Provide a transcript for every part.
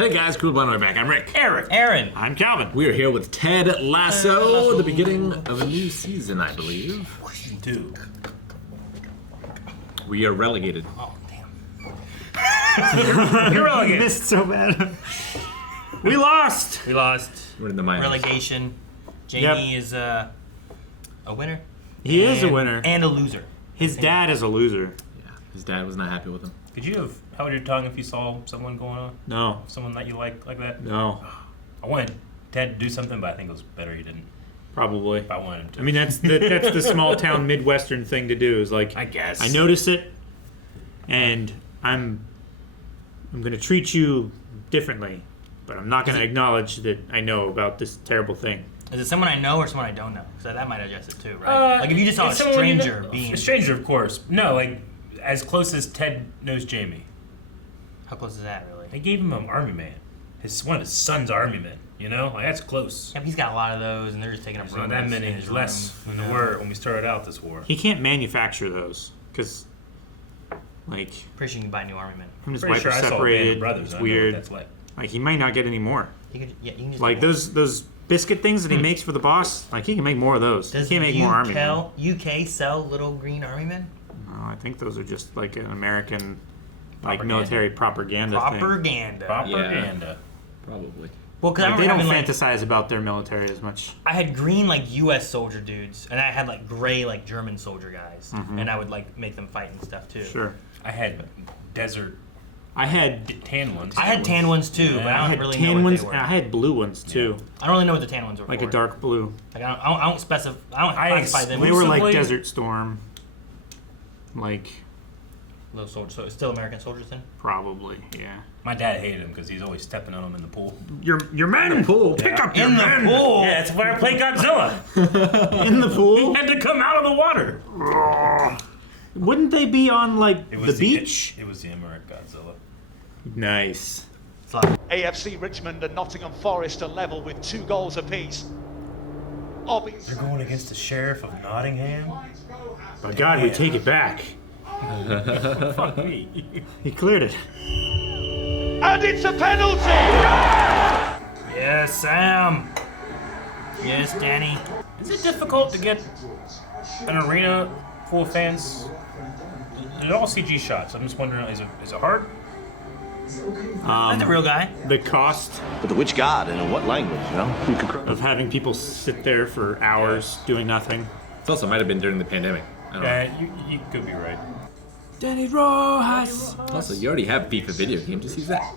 Hey guys, cool one, we're back. I'm Rick. Aaron. I'm Calvin. We are here with Ted Lasso, the beginning of a new season, I believe. Two. We are relegated. Oh, damn. You're relegated. Missed so bad. We lost. We're in the minors. Relegation. Jamie is a winner. He is a winner. And a loser. His dad is a loser. Yeah, his dad was not happy with him. Could you have held your tongue if you saw someone going on? No. Someone that you like that? No. I wanted Ted to do something, but I think it was better he didn't. Probably. If I wanted him to. I mean, that's the small town Midwestern thing to do. Is like, I guess. I notice it, and I'm gonna treat you differently, but I'm not gonna acknowledge that I know about this terrible thing. Is it someone I know or someone I don't know? So that might adjust it too, right? Like if you just saw a it's someone you stranger know- being... A stranger, of course. No, like, as close as Ted knows Jamie. How close is that, really? They gave him an army man. One of his son's army men, you know? Like, that's close. Yeah, but he's got a lot of those, and they're just taking up There's room. not that in many. his There's less room, than there were when we started out this war. He can't manufacture those because, like, Pretty sure you can buy new army men. him and his Pretty wife sure are I saw Band of separated. Brothers. It's I know what weird. that's like. Like, he might not get any more. You can just Like those biscuit things that he makes for the boss. Like, he can make more of those. Does he can't make more army men. UK sell little green army men? No, I think those are just like an American, like Propaganda. military propaganda thing. Propaganda. Propaganda. Probably. Well, because Like, I they remember don't having, like, fantasize about their military as much. I had green like U.S. soldier dudes, and I had like gray like German soldier guys, and I would like make them fight and stuff too. Sure. I had desert I had tan ones. I had tan ones too, but Yeah. I I don't had really know tan what ones they were. and I had blue ones too. I don't really know what the tan ones were Like for. a dark blue. Like I don't specify. I don't classify them. They were like Exclusively- Desert Storm. Like, Little soldiers. So it's still American soldiers then. probably, yeah. My dad hated him because he's always stepping on them in the pool. Your man pool. Pick up your In the man. pool. Yeah, that's where I played Godzilla. In the pool. Had to come out of the water. Wouldn't they be on like It the was beach? It was the American Godzilla. Nice. It's like, AFC Richmond and Nottingham Forest are level with 2 goals apiece. They're going against the sheriff of Nottingham. By God, we take it back. Fuck me. He cleared it. And it's a penalty! yes, Sam. Yes, Danny. Is it difficult to get an arena full of fans? They're all CG shots. I'm just wondering, is it hard? That's the real guy. The cost But to which God and in what language, you know? of having people sit there for hours doing nothing. It also might have been during the pandemic. I don't know. Yeah, you could be right. Danny Rojas. Also, you already have FIFA video game. Just use that.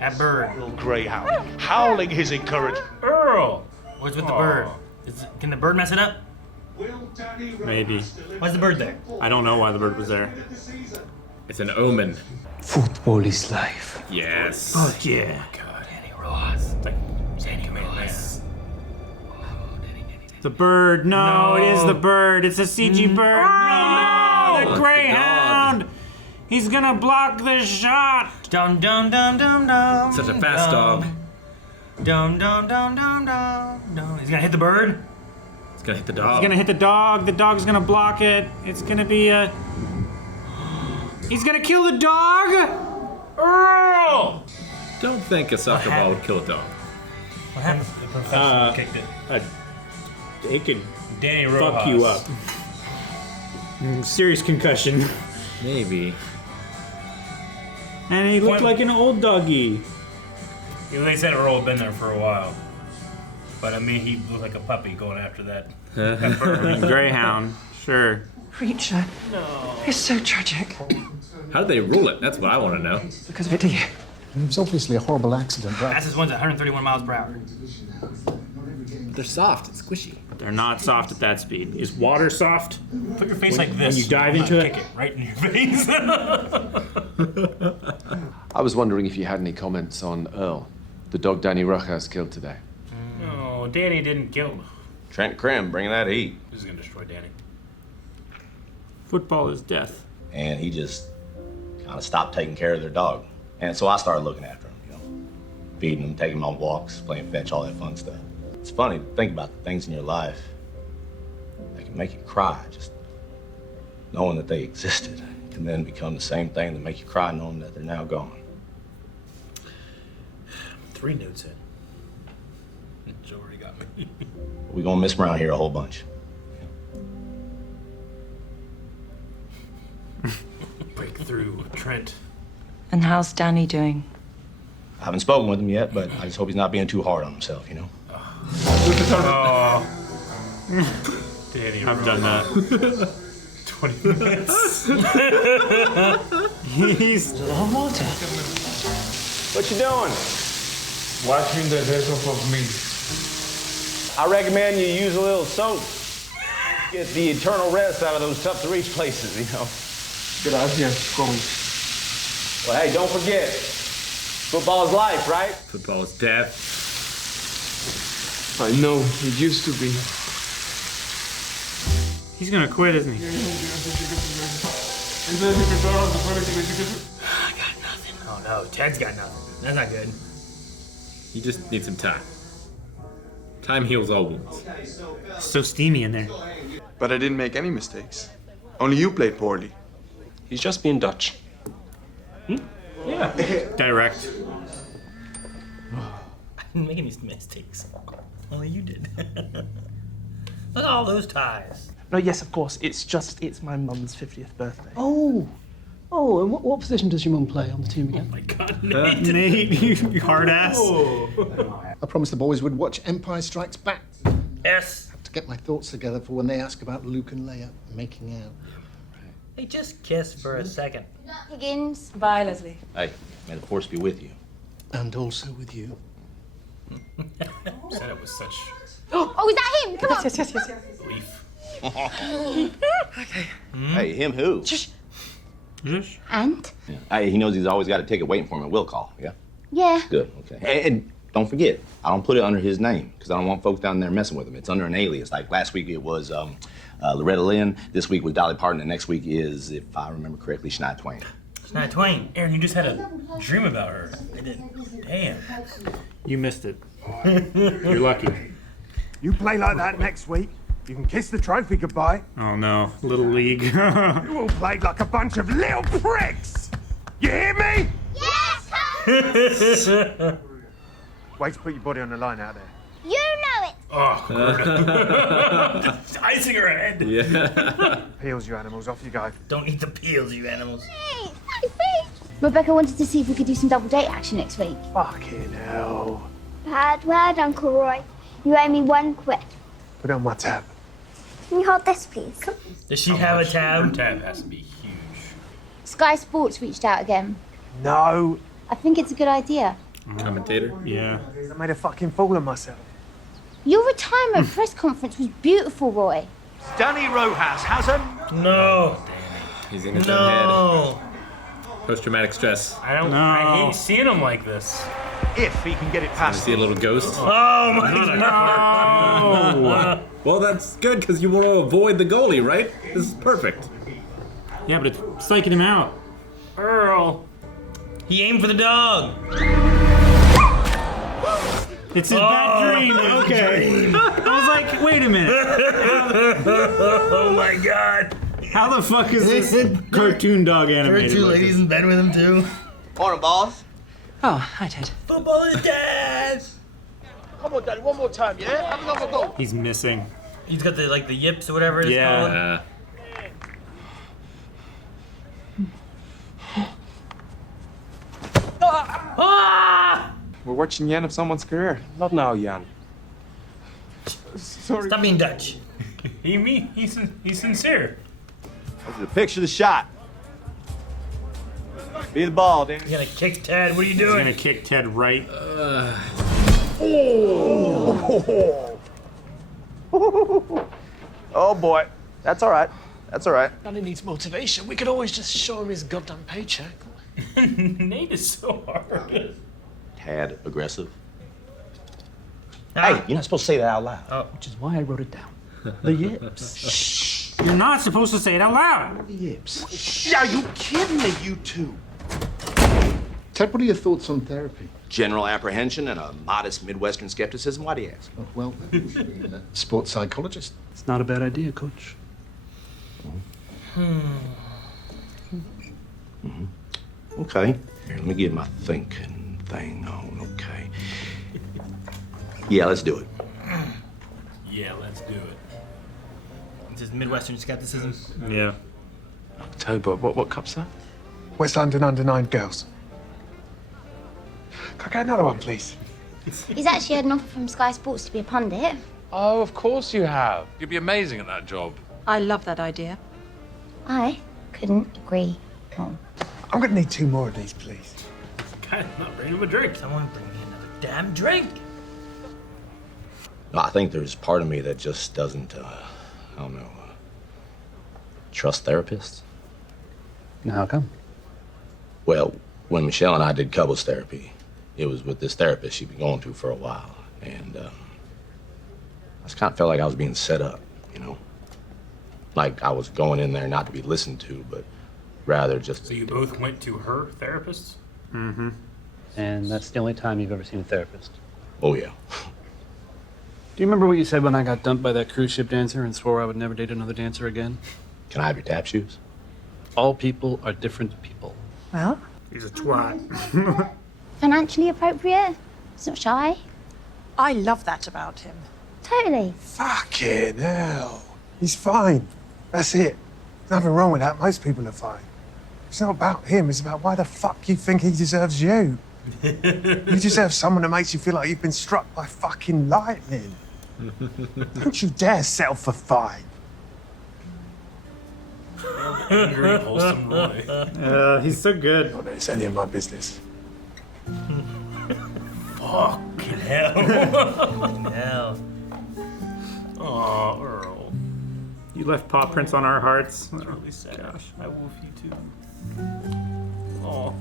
That bird. Greyhound, howling his encouragement. Earl! What's with the bird? Can the bird mess it up? Maybe. Why's the bird there? I don't know why the bird was there. It's an omen. Football is life. Yes. Fuck yeah. Danny Rojas. Like, Danny Man. The bird. No, No. it is the bird. It's a CG bird. No, It's the the Greyhound. He's gonna block the shot. Dum dum dum dum dum. Such a fast dog. Dum dum dum dum dum dum. He's gonna hit the bird. It's gonna hit the dog. He's gonna hit the dog. The dog's gonna block it. It's gonna be a. He's gonna kill the dog. Earl! Don't think a soccer ball would kill a dog. What happened? The professional kicked it. It could Danny Rojas. fuck you up. Serious concussion. Maybe. And he looked Point- like an old doggy. You know, they said Earl had been there for a while. But I mean, he looked like a puppy going after that. that bird. Greyhound. Sure. Creature. It's so tragic. How did they rule it? That's what I want to know. Because of it, dear. It was obviously a horrible accident, but Fastest one's at 131 miles per hour. They're soft and squishy. They're not soft at that speed. Is water soft? Put your face like this. you dive I'll into it- kick it right in your face. I was wondering if you had any comments on Earl, the dog Danny Rojas killed today. No, Danny didn't kill him. Trent Krim bringing that heat. This is gonna destroy Danny. Football is death. And he just kind of stopped taking care of their dog. And so I started looking after him, you know, feeding him, taking him on walks, playing fetch, all that fun stuff. It's funny to think about the things in your life that can make you cry, just knowing that they existed can then become the same thing that make you cry knowing that they're now gone. 3 notes in. Joe already got me. We're gonna miss him around here a whole bunch. Breakthrough, Trent. And how's Danny doing? I haven't spoken with him yet, but I just hope he's not being too hard on himself, you know? Oh. Danny, I've done that. 20 minutes. He's A lot of water. What you doing? Watching the death of me. I recommend you use a little soap. Get the eternal rest out of those tough-to-reach places, you know? Gracias, Coach. Well, hey, don't forget, football's life, right? Football is death. I know, it used to be. he's gonna quit, isn't he? I got nothing. Oh no, Ted's got nothing. That's not good. You just need some time. Time heals all wounds. So steamy in there. But I didn't make any mistakes. Only you played poorly. He's just being Dutch. Direct. I didn't make any mistakes. Only you did. Look at all those ties. No, yes, of course. It's my mum's 50th birthday. Oh, and what position does your mum play on the team again? Oh my God, Nate. Nate, you hard ass. I promised the boys would watch Empire Strikes Back. Yes. To get my thoughts together for when they ask about Luke and Leia making out. They just kissed for a second. Higgins. Bye, Leslie. Hey, may the force be with you. And also with you. Said it with such Oh, is that him? Come on. Yes. belief. Hey, him who? And? Yeah. Hey, he knows he's always got a ticket waiting for him at will call, yeah? Yeah. Good, okay. And don't forget, I don't put it under his name, because I don't want folks down there messing with him. It's under an alias. Like last week it was Loretta Lynn, this week was Dolly Parton, and next week is, if I remember correctly, Shania Twain. Shania Twain. Aaron, you just had a dream about her. I did. Damn. You missed it. You're lucky. You play like that next week, you can kiss the trophy goodbye. Oh no, Little League. You all played like a bunch of little pricks. You hear me? Yes, Wait to put your body on the line out there. you know it. Oh, icing her head. Yeah. Peels, you animals, off you go. Don't eat the peels, you animals. Rebecca wanted to see if we could do some double date action next week. Fucking hell. Bad word, Uncle Roy. You owe me 1 quid. Put it on my tab. Can you hold this, please? Does she have a Her tab? tab has to be huge. Sky Sports reached out again. No. I think it's a good idea. Commentator. Yeah. I made a fucking fool of myself. Your retirement press conference was beautiful, Roy. Danny Rojas has a No. He's in his own head. No. Post-traumatic stress. I don't. No. I hate seeing him like this. if he can get it You past. see a little ghost? Oh my God. No. Well, that's good because you want to avoid the goalie, right? This is perfect. Yeah, but it's psyching him out. Earl. He aimed for the dog. It's his bad dream. Okay. I was like, wait a minute. Oh my God. How the fuck is this cartoon dog There were animated? two like ladies this? in bed with him too. Morning, boss. Oh, hi, Ted. Football is dead. Come on, Danny, one more time, yeah? Have another go. He's missing. He's got the the yips or whatever it's Yeah. called. Ah! We're watching the end of someone's career. Not now, Jan. Sorry. Stop being Dutch. He's sincere. Picture the shot. Be the ball, Danny. You're gonna kick Ted. What are you He's doing? gonna kick Ted right. Oh boy. That's all right. That's all right. Danny needs motivation. We could always just show him his goddamn paycheck. Nate is so hard. Tad aggressive. Ah. Hey, you're not supposed to say that out loud. Which is why I wrote it down. The yips. You're not supposed to say it out loud. The yips. Are you kidding me, you two? Ted, what are your thoughts on therapy? General apprehension and a modest Midwestern skepticism. Why do you ask? Oh, well, maybe we should be a sports psychologist. It's not a bad idea, Coach. Okay. Here, let me get my thinking thing on. Okay. Yeah, let's do it. Yeah, let's do it. This is Midwestern skepticism. Yeah. October. What cup's that? West London under 9 girls. Can I get another one, please? He's actually had an offer from Sky Sports to be a pundit. Oh, of course you have. You'd be amazing at that job. I love that idea. I couldn't agree more. I'm gonna need 2 more of these, please. Kind of not bringing him a drink. Someone bring me another damn drink. No, I think there's part of me that just doesn't, I don't know, trust therapists. How come? Well, when Michelle and I did couples therapy, it was with this therapist she'd been going to for a while. And I just kind of felt like I was being set up, you know? Like I was going in there not to be listened to, but rather just... So you both went to her therapist? Mm-hmm. And that's the only time you've ever seen a therapist? Oh, yeah. Do you remember what you said when I got dumped by that cruise ship dancer and swore I would never date another dancer again? Can I have your tap shoes? All people are different people. Well, He's a twat. Financially appropriate. He's not shy. I love that about him. Totally. Fucking hell. He's fine. That's it. Nothing wrong with that. Most people are fine. It's not about him. It's about why the fuck you think he deserves you. You deserve someone that makes you feel like you've been struck by fucking lightning. Don't you dare settle for fine. Angry, wholesome Roy. He's so good. Not that it's any of my business. Fucking hell. Hell. Aw, Earl. You left paw prints on our hearts. That's really sad. Gosh. I wolf you too. Aw.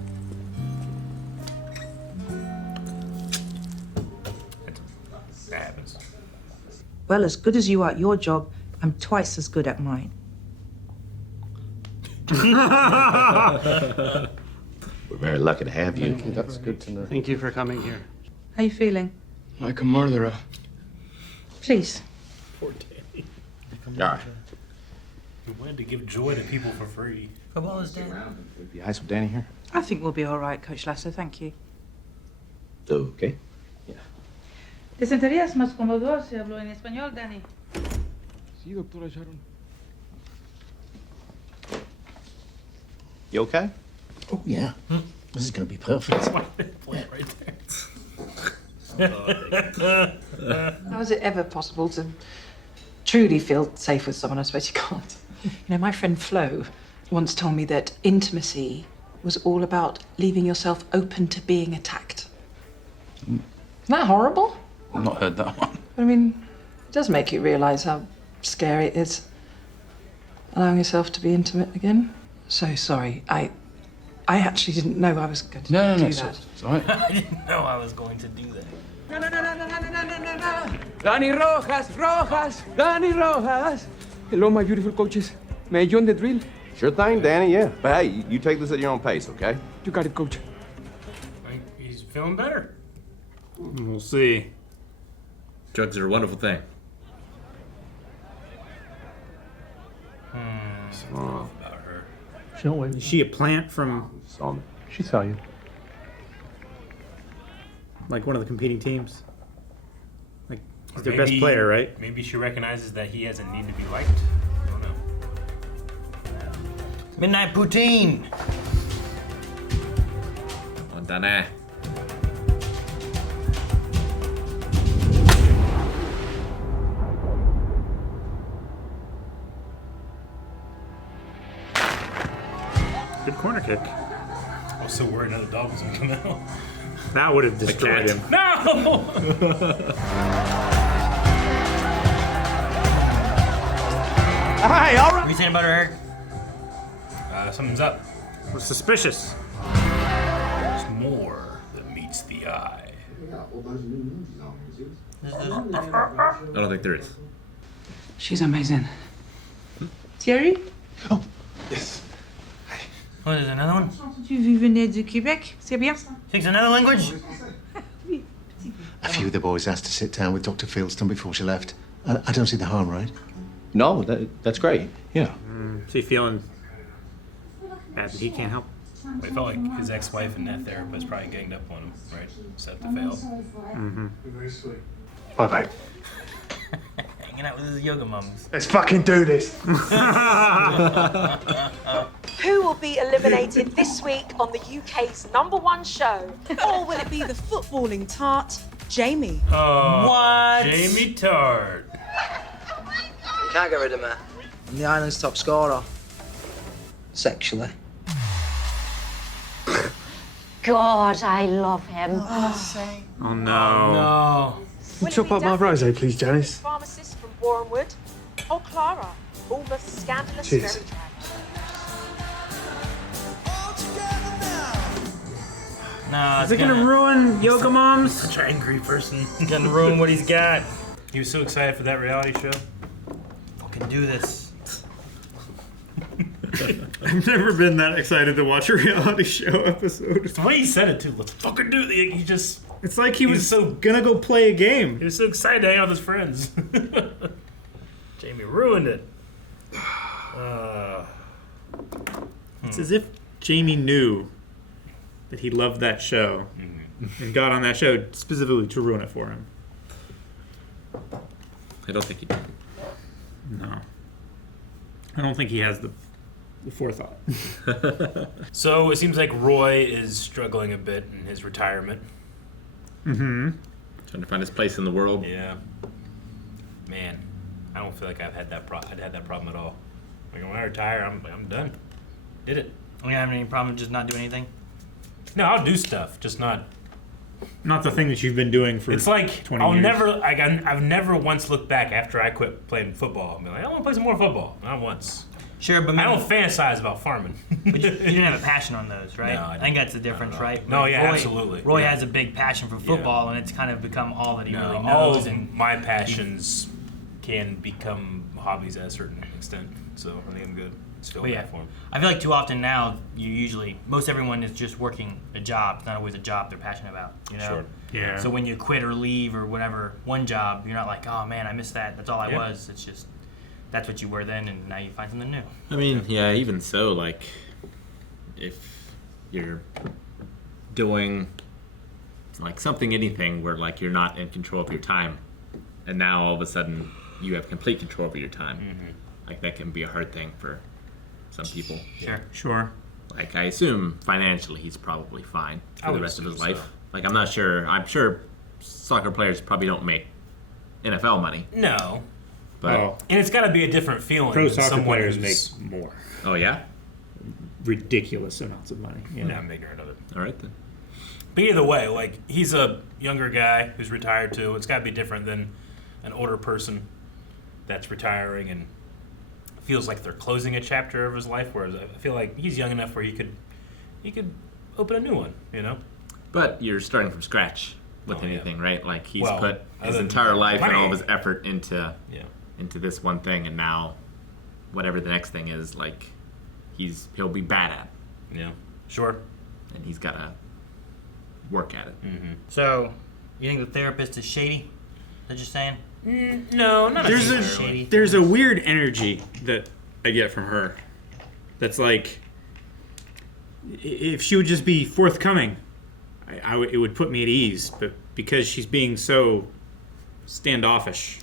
That happens. Well, as good as you are at your job, I'm twice as good at mine. We're very lucky to have you. Thank you, that's good to know. Thank you for coming here. How you feeling? Like a murderer. Please. Poor Danny. All right. We wanted to give joy to people for free. Football is dead. Be ice with Danny here? I think we'll be all right, Coach Lasso. Thank you. Okay. ¿Te sentirías más cómodo si hablo en español, Danny? Sí, doctora Sharon. You okay? Oh, yeah. This is going to be perfect. Right there. How is it ever possible to truly feel safe with someone? I suppose you can't. You know, my friend Flo once told me that intimacy was all about leaving yourself open to being attacked. Isn't that horrible? I've not heard that one. I mean, it does make you realise how scary it is allowing yourself to be intimate again. So sorry, I actually didn't know I was going to do that. It's all right. I didn't know I was going to do that. Danny Rojas, Danny Rojas. Hello, my beautiful coaches. May I join the drill? Sure thing, Danny, yeah. But hey, you take this at your own pace, okay? You got it, coach. He's feeling better. We'll see. Drugs are a wonderful thing. About her. She don't wait. Is she a plant from She saw you. like one of the competing teams? Like he's Or their best player, right? Maybe she recognizes that he has a need to be liked. I don't know. Midnight poutine. On Danny. Good corner kick. I was so worried another dog was gonna come out. That would have destroyed him. No! Hey, all right. What are you saying about her, Eric? Something's up. We're suspicious. There's more that meets the eye. I don't think there is. She's amazing. Thierry? Oh, yes. What is another one? Tu venais du Québec? C'est bien ça? Speaks another language? A few of the boys asked to sit down with Dr. Fieldston before she left. I don't see the harm, right? No, that's great. Yeah. Is he feeling bad that he can't help? I felt like his ex-wife and that therapist probably ganged up on him, right? Set to fail. Mm-hmm. Bye, babe. Hanging out with his yoga mums. Let's fucking do this. Who will be eliminated this week on the UK's #1 show? Or will it be the footballing tart, Jamie? Oh, What? Jamie Tart. You can't get rid of me. I'm the island's top scorer. Sexually. God, I love him. Oh no. No. Can you chop up my rosé, please, Janice? Pharmacist from Bournemouth. Or Clara, almost scandalous Cheers. fairy tale. No, Is it gonna ruin Yoga Moms? Such an angry person. Gonna ruin what he's got. He was so excited for that reality show. Fucking do this. I've never been that excited to watch a reality show episode. The way he said it too. Let's fucking do it. He just. It's like he was so gonna go play a game. He was so excited to hang out with his friends. Jamie ruined it. It's as if Jamie knew that he loved that show and got on that show specifically to ruin it for him. I don't think he did. No. I don't think he has the forethought. So it seems like Roy is struggling a bit in his retirement. Mm-hmm. Trying to find his place in the world. Yeah. Man, I don't feel like I'd had that problem at all. Like when I retire, I'm done. Did it. You don't have any problem just not doing anything? No, I'll do stuff, just not. Not the thing that you've been doing for It's like 20 I'll years. never. Like I've never once looked back after I quit playing football and be like, I want to play some more football. Not once. Sure, but I don't fantasize about farming. But you didn't have a passion on those, right? No, I think that's the difference, right? No, Like yeah, Roy, absolutely. Roy Yeah. has a big passion for football, and it's kind of become all that he really knows. All of and my passions can become hobbies at a certain extent. So I think I'm good. Still in that form. I feel like too often now, most everyone is just working a job. It's not always a job they're passionate about, you know? Sure. Yeah. So when you quit or leave or whatever, one job, you're not like, oh man, I missed that. That's all I Yeah. was. It's just, that's what you were then, and now you find something new. I mean, yeah, even so, like, if you're doing, like, anything where, like, you're not in control of your time, and now all of a sudden you have complete control over your time, like, that can be a hard thing for some people. Sure. Like, I assume financially he's probably fine I for the would rest of his assume life. so. Like, I'm not sure. I'm sure soccer players probably don't make NFL money. No. But And it's got to be a different feeling. Pro than soccer someone players who's- make more. Oh, yeah? Ridiculous amounts of money. Yeah. Yeah, I'm ignorant of it. All right, then. But either way, like, he's a younger guy who's retired too. It's got to be different than an older person that's retiring and feels like they're closing a chapter of his life. Whereas I feel like he's young enough where he could open a new one, you know? But you're starting from scratch with Oh, yeah. anything, right? Like, he's Well, put his other than entire life and all of money. his effort into Yeah. this one thing, and now whatever the next thing is, like, he'll be bad at, Yeah. Sure. and he's got to work at it. So, you think the therapist is shady? Is that what you're saying? No, not There's necessarily. there's a weird energy that I get from her. That's like, if she would just be forthcoming, it would put me at ease. But because she's being so standoffish,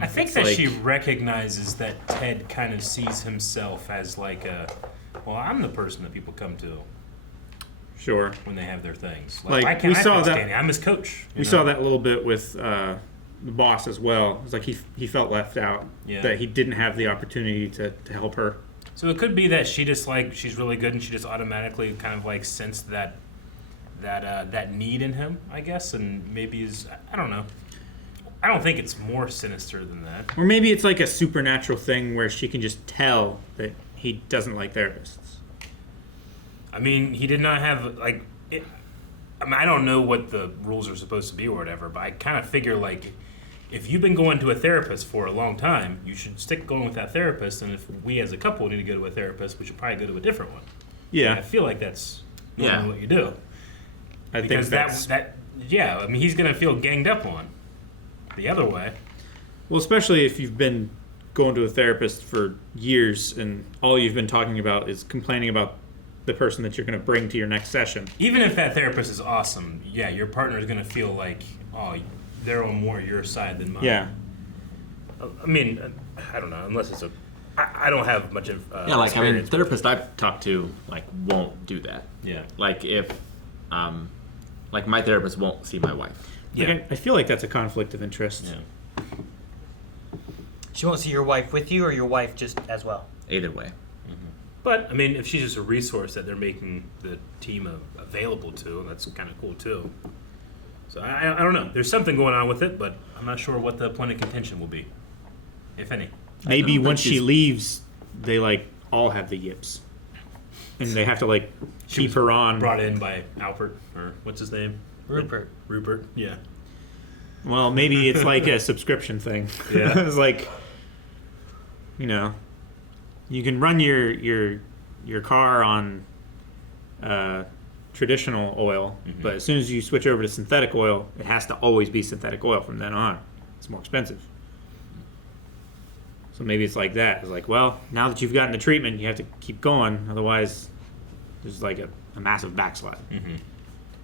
I think It's that like- she recognizes that Ted kind of sees himself as like I'm the person that people come to sure. when they have their things. Like, why we can't I saw feel that- standing? I'm his coach. We saw that a little bit with the boss as well. It's like he felt left out. Yeah. That he didn't have the opportunity to help her. So it could be that she just like she's really good and she just automatically kind of like sensed that need in him, I guess, and maybe I don't know. I don't think it's more sinister than that. Or maybe it's like a supernatural thing where she can just tell that he doesn't like therapists. I mean, he did not have like. I mean, I don't know what the rules are supposed to be or whatever, but I kind of figure like, if you've been going to a therapist for a long time, you should stick going with that therapist. And if we as a couple need to go to a therapist, we should probably go to a different one. Yeah. And I feel like that's Yeah. what you do. I think Because that's yeah, I mean, he's gonna feel ganged up on. The other way. well, especially if you've been going to a therapist for years and all you've been talking about is complaining about the person that you're going to bring to your next session. Even if that therapist is awesome, yeah, your partner is gonna feel like, oh, they're on more your side than mine. Yeah. I mean, I don't know, unless it's I don't have much of yeah, like I mean, experience. therapists I've talked to like won't do that. Yeah. Like if, like my therapist won't see my wife. Yeah. Like I feel like that's a conflict of interest. Yeah. She won't see your wife with you, or your wife just as well. Either way. But I mean, if she's just a resource that they're making the team available to, that's kind of cool too. So I don't know. There's something going on with it, but I'm not sure what the point of contention will be, if any. Maybe once she leaves, they like all have the yips, and they have to like keep her on. Brought in by Alfred, or what's his name? Rupert. Rupert. Yeah. Well, maybe it's like a subscription thing. Yeah. It's like, you know, you can run your car on traditional oil, but as soon as you switch over to synthetic oil, it has to always be synthetic oil from then on. It's more expensive. So maybe it's like that. It's like, well, now that you've gotten the treatment, you have to keep going. Otherwise, there's like a massive backslide.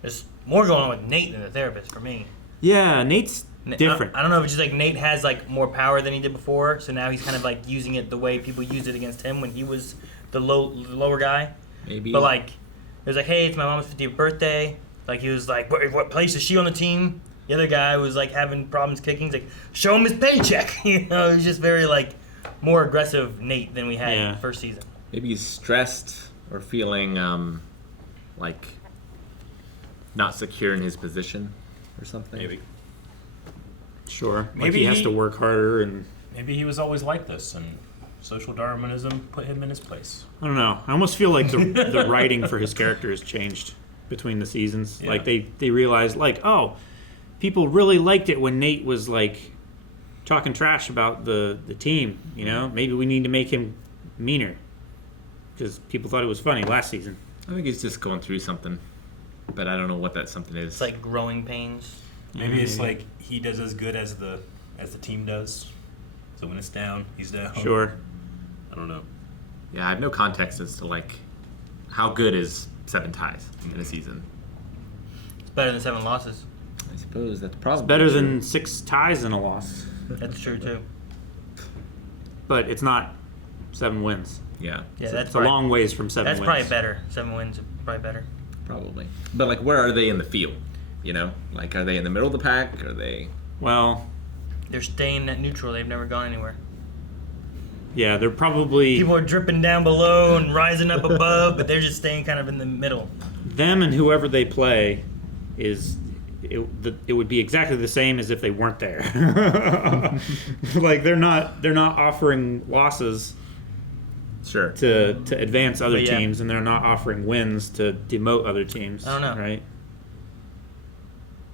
There's more going on with Nate than the therapist for me. Yeah, Nate's different. I don't know if it's just like Nate has like more power than he did before, so now he's kind of like using it the way people used it against him when he was the lower guy. Maybe. But like, it was like, hey, it's my mom's 50th birthday. Like he was like, what place is she on the team? The other guy was like having problems kicking. He's like, show him his paycheck. You know, it was just very like more aggressive Nate than we had in the first season. Maybe he's stressed or feeling like not secure in his position or something. Maybe. Sure. Maybe like he has to work harder and. Maybe he was always like this, and social Darwinism put him in his place. I don't know. I almost feel like the writing for his character has changed between the seasons. Yeah. Like they realized like, oh, people really liked it when Nate was like talking trash about the team. You know, maybe we need to make him meaner because people thought it was funny last season. I think he's just going through something, but I don't know what that something is. It's like growing pains. Maybe it's like he does as good as the team does. So when it's down, he's down. Sure. I don't know. Yeah, I have no context as to like how good is 7 ties in a season. It's better than 7 losses. I suppose that's probably It's better than 6 ties and a loss. That's true too. But it's not 7 wins. Yeah. Yeah, So that's it's a long ways from 7 That's wins. probably better. 7 wins are probably better. Probably. But like, where are they in the field? You know, like, are they in the middle of the pack? Are they? Well, they're staying at neutral. They've never gone anywhere. Yeah, they're probably People are dripping down below and rising up above, but they're just staying kind of in the middle. them and whoever they play is it would be exactly the same as if they weren't there. Like they're not offering losses Sure. to advance other But yeah. teams, and they're not offering wins to demote other teams. I don't know. Right?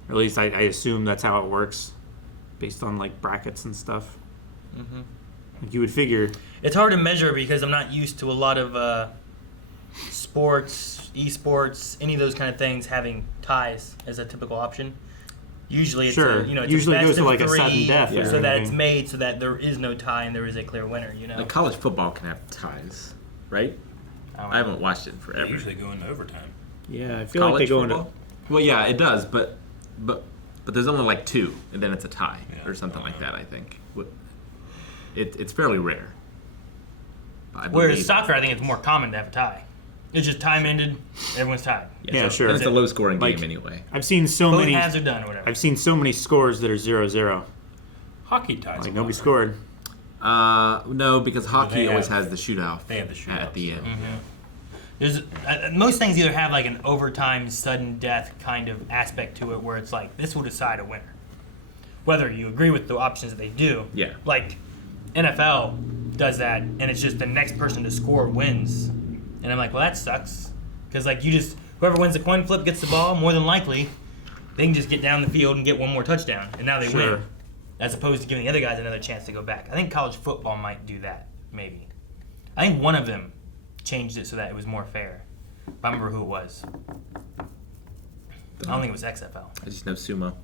Or at least I assume that's how it works, based on like brackets and stuff. Mm-hmm. Like you would figure. It's hard to measure because I'm not used to a lot of sports, esports, any of those kind of things having ties as a typical option. Usually, it's Sure. it's Usually a it best goes to of like a 3, sudden death or so that it's anything. made so that there is no tie and there is a clear winner. You know, Like college football can have ties, right? I haven't watched it in forever. They usually go into overtime. Yeah, I feel like they go into. Well, yeah, it does, but there's only like 2, and then it's a tie or something like that. I think it's fairly rare. I Whereas believe. soccer, I think it's more common to have a tie. It's just time ended, everyone's tied. Yeah, sure. And it's a low-scoring Like, game anyway. I've seen so Both many. halves are done or whatever. I've seen so many scores that are 0-0. Hockey ties. Like nobody scored. No, because hockey they always have- has the shootout. they have the shootout at the end. There's most things either have like an overtime, sudden death kind of aspect to it, where it's like this will decide a winner, whether you agree with the options that they do. Yeah. Like NFL does that, and it's just the next person to score wins, and I'm like, well, that sucks, because like whoever wins the coin flip gets the ball. More than likely, they can just get down the field and get one more touchdown, and now they Sure. win, as opposed to giving the other guys another chance to go back. I think college football might do that, maybe. I think one of them changed it so that it was more fair. I remember who it was. I don't think it was XFL. I just know sumo.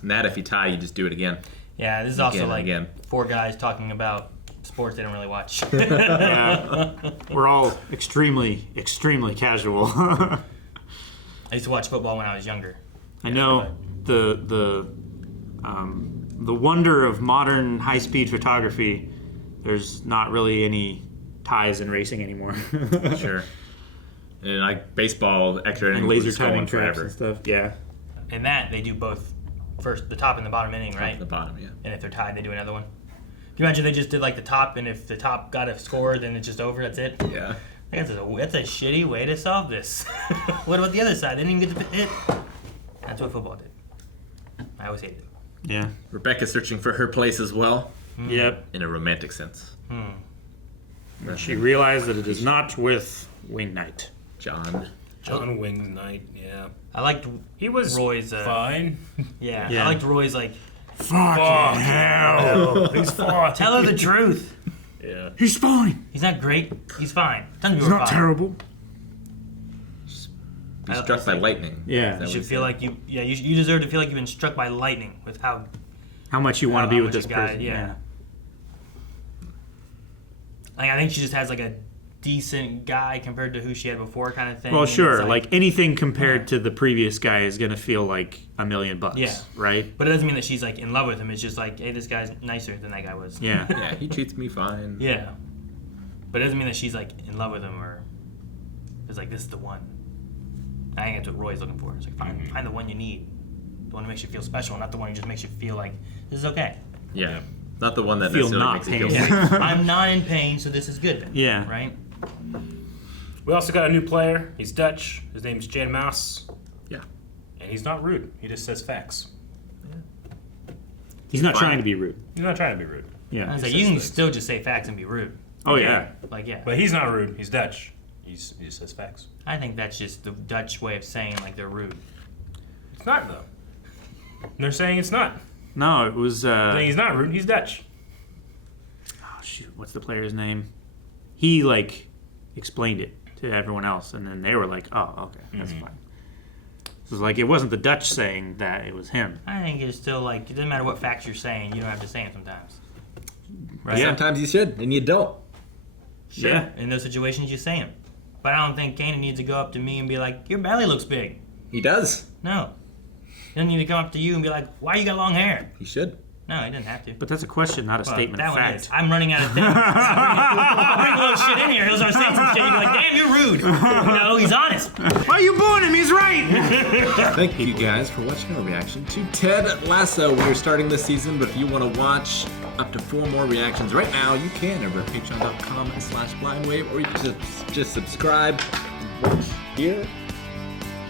And that if you tie, you just do it again. Yeah, this is Again also and like again. 4 guys talking about sports they don't really watch. Yeah. We're all extremely, extremely casual. I used to watch football when I was younger. I know the the wonder of modern high-speed photography, there's not really any ties in racing anymore. Sure. And like baseball, extra And innings laser was going timing traps forever. and stuff. Yeah. In that, they do both first, the top and the bottom inning, right? The bottom, yeah. And if they're tied, they do another one. Can you imagine they just did like the top, and if the top got a score, then it's just over, that's it? Yeah. That's a shitty way to solve this. What about the other side? They didn't even get to hit. That's what football did. I always hated it. Yeah. Rebecca's searching for her place as well. Yep. In a romantic sense. And she realized that it is not with Wing Knight. John Wing Knight, yeah. I liked He was Roy's. fine. Yeah, Yeah. I liked Roy's like. Fucking hell. He's fine. Tell her the truth. Yeah. He's fine. He's not great. He's fine. Tell him you He's were not fine. terrible. Be struck by lightning. Yeah. You should feel like you. Yeah, you deserve to feel like you've been struck by lightning with how much you want to be how with much this a guy- person. Yeah. Like I think she just has like a decent guy compared to who she had before, kind of thing. Well, And sure. it's Like anything compared to the previous guy is going to feel like $1 million. Yeah. Right? But it doesn't mean that she's like in love with him. It's just like, hey, this guy's nicer than that guy was. Yeah. Yeah, he treats me fine. Yeah. But it doesn't mean that she's like in love with him or it's like this is the one. I think that's what Roy's looking for. It's like find the one you need, the one who makes you feel special, not the one who just makes you feel like this is okay. Yeah. Not the one that Feel necessarily not makes you feel pain. safe. I'm not in pain, so this is good then. Yeah. Right? We also got a new player. He's Dutch. His name's Maas. Yeah. And he's not rude. He just says facts. He's not trying to be rude. He's not trying to be rude. Yeah. I was like, you can still just say facts and be rude. Oh, yeah. Like, yeah. But he's not rude. He's Dutch. He just says facts. I think that's just the Dutch way of saying like they're rude. It's not, though. They're saying it's not. No, it was. Saying he's not rude. He's Dutch. Oh, shoot. What's the player's name? He, like, explained it to everyone else, and then they were like, oh, okay, that's fine. So it's like, it wasn't the Dutch saying that, it was him. I think it's still like, it doesn't matter what facts you're saying, you don't have to say them sometimes. Right? Yeah. Sometimes you should, and you don't. Sure. Yeah. In those situations, you say them. But I don't think Kanan needs to go up to me and be like, your belly looks big. He does. No. He doesn't need to come up to you and be like, why you got long hair? He should. No, he doesn't have to. But that's a question, not a Well, statement that of one fact. is. I'm running out of things. I'll bring a little shit in here. He'll start saying some shit. You'll be like, damn, you're rude. No, he's honest. Why are you booing him? He's right! Thank you guys for watching our reaction to Ted Lasso. We are starting this season, but if you want to watch up to 4 more reactions right now, you can over at patreon.com/blindwave, or you can just subscribe and watch here.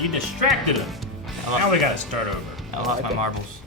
You distracted him. Now we gotta start over. I lost my marbles.